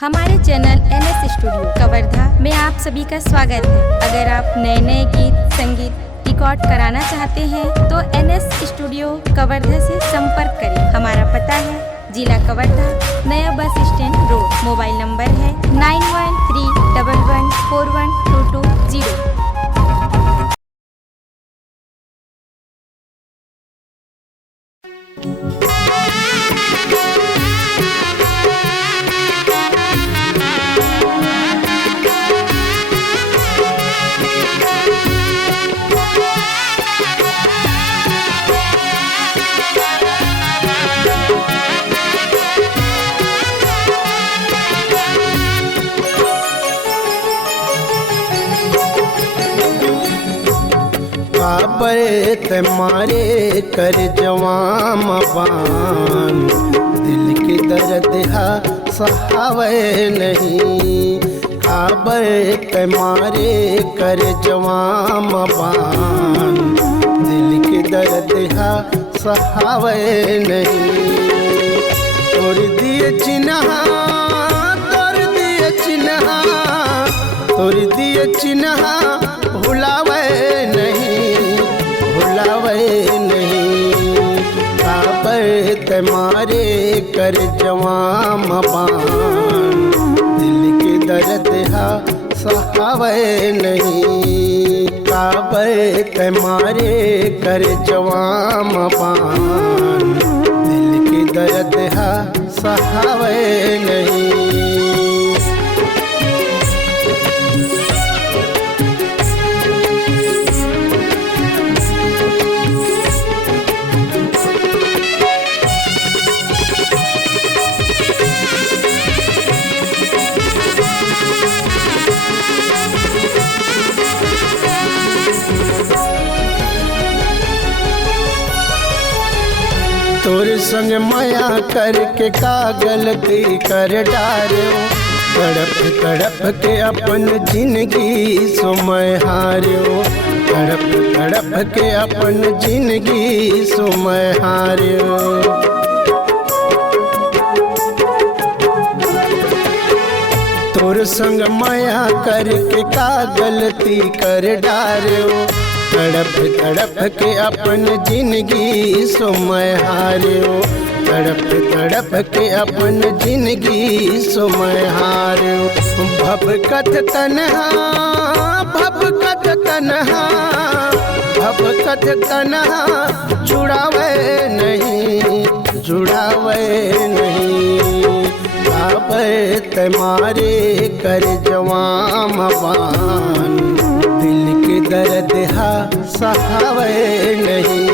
हमारे channel NS studio Kawardha में आप सभी का स्वागत है। अगर आप नए नए गीत संगीत रिकॉर्ड कराना चाहते हैं तो NS स्टूडियो कवर्धा से संपर्क करें। हमारा पता है जिला कवर्धा, नया bus stand road. Mobile number है 9131141220। काबरत मारे कर जवाम बान, दिल के दर्द हा सहावे नहीं। काबरत मारे कर जवाम बान, दिल के दर्द हा सहावे नहीं। तोड़ दिए चिन्हा, तोड़ दिए चिन्हा, तोड़ दिए चिन्हा, भुलावे नहीं, भुलावे नहीं। काबरत मारे कर जवाम बान, दिल के दर्द हा सहावे नहीं। काबरत मारे कर जवाम बान, दिल के दर्द हा सहावे नहीं। तोर संग माया करके का गलती कर डारो, तड़प तड़प के अपन जिंदगी सुमय हारो, तड़प तड़प के अपन जिंदगी सुमय हारो। तोर संग माया करके का गलती कर डारो, तड़प तड़प के अपन जिंदगी सुमय हारो, तड़प तड़प के अपन जिंदगी सुमय हारो। भबकत तन्हा, भबकत तन्हा, भबकत तन्हा, जुड़ावे नहीं, जुड़ावे नहीं। काबरत मारे कर जवाम बान, दिल के दर्द हा सहावे नहीं।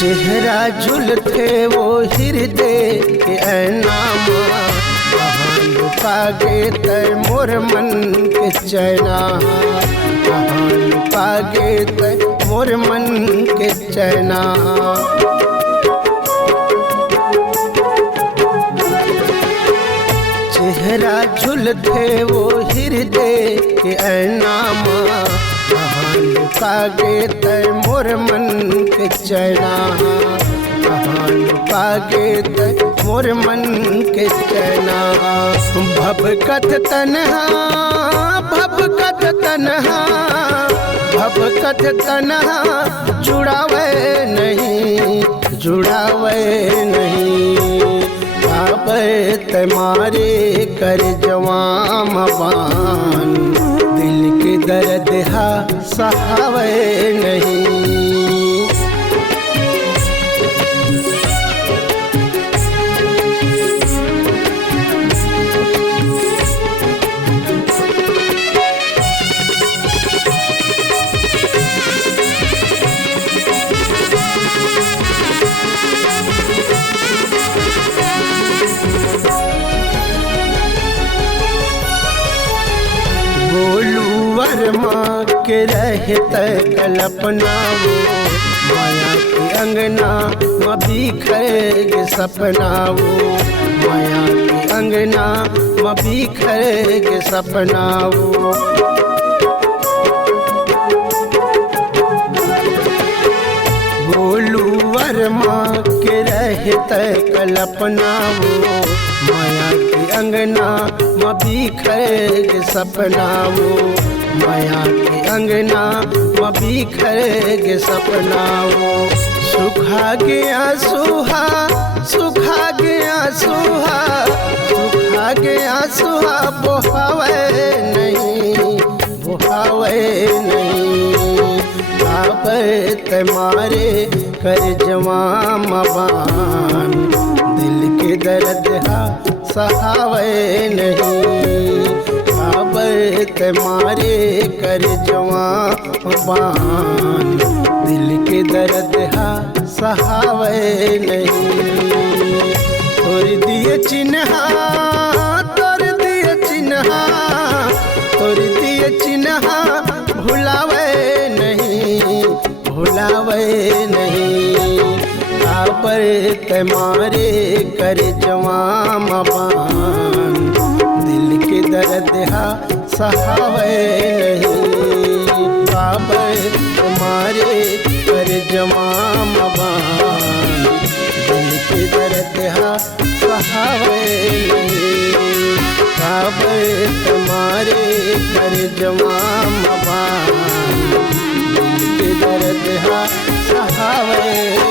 चेहरा झुलते वो हृदय के ऐनामा, कहाँ लुका गे तय मोर मन के चैना, कहाँ लुका गे तय मोर मन के चैना। चेहरा झुलते वो हृदय के ऐनामा, कहाँ लुका गे तय मोर मन के चैना, कहाँ लुका गे तय मोर मन के चैना। भबकत तन्हा, भबकत तन्हा, भबकत तन्हा, जुड़ावे नहीं, जुड़ावे नहीं। काबरत मारे कर जवाम बान, दिल के दर्द हा सहावे नहीं। वर्मा के रहते कल्पना वो माया के अंगना में बिखरेगे सपना वो माया के अंगना में बिखरेगे सपना वो। गोलू वर्मा के रहते कल्पना वो माया के अंगना में बिखरेगे सपना वो माया के अंगना में बिखरेगे सपना वो। सुखा गया सुहा सुखा गया सुहा सुखा गया सुहा बोहावे नहीं बोहावे नहीं काबत मारे कर जवा मबान दिल के दर्द हा सहावे नहीं काबत मारे कर जवा मबान दिल के दर्द हा सहावे नहीं। तोर दिए चिन्हा तोर दिए चिन्हा तोर दिए चिन्हा भुलावे नहीं भुलावे नहीं काबर तमारे कर जवा मबान दिल के दर्द हा सहावे नहीं काबर तुम्हारे कर जवा मबान दिल के दर्द हा सहावे नहीं काबर तुम्हारे कर जवा मबान दिल के दर्द हा सहावे।